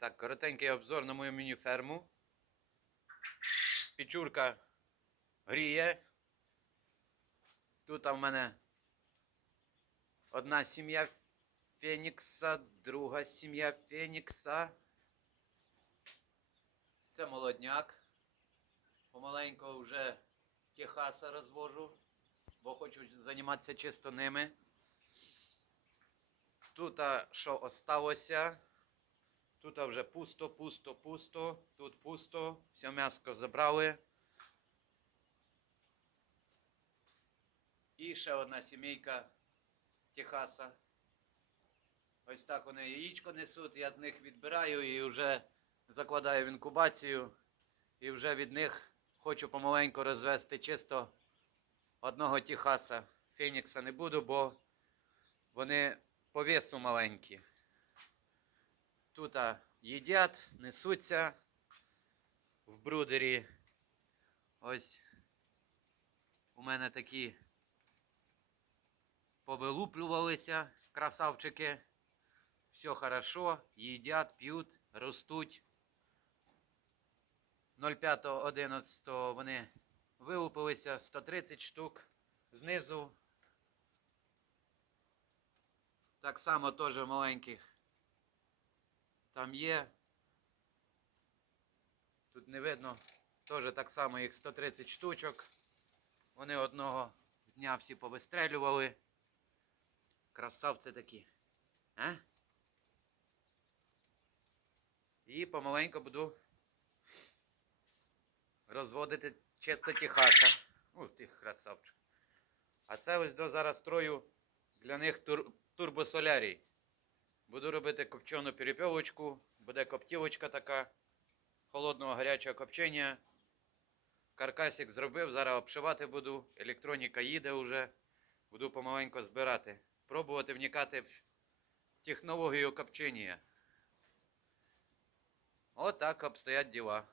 Так, коротенький обзор на мою міні-ферму. Пічурка гріє. Тут в мене одна сім'я Фенікса, друга сім'я Фенікса. Це молодняк. Помаленько вже Техаса розвожу, бо хочу займатися чисто ними. Тут, що осталося, тут вже пусто, пусто, пусто, тут пусто, все м'яско забрали. І ще одна сімейка Техаса. Ось так вони яєчко несуть, я з них відбираю і вже закладаю в інкубацію. І вже від них хочу помаленьку розвести чисто одного Техаса. Фенікса не буду, бо вони по весу маленькі. Тут їдять, несуться в брудері. Ось у мене такі повилуплювалися красавчики. Все хорошо, їдять, п'ють, ростуть. 05.11 вони вилупилися 130 штук. Знизу так само теж маленьких. Там є. Тут не видно. Теж так само їх 130 штучок. Вони одного дня всі повистрелювали. Красавці такі. А? І помаленьку буду розводити чисто Техаса. Ух ти, красавчик. А це ось до зараз строю для них тур, турбосолярій. Буду робити копчену перепілочку, буде коптілочка така холодного гарячого копчення. Каркасик зробив, зараз обшивати буду. Електроніка їде вже. Буду помаленько збирати. Пробувати вникати в технологію копчення. Отак обстоять діла.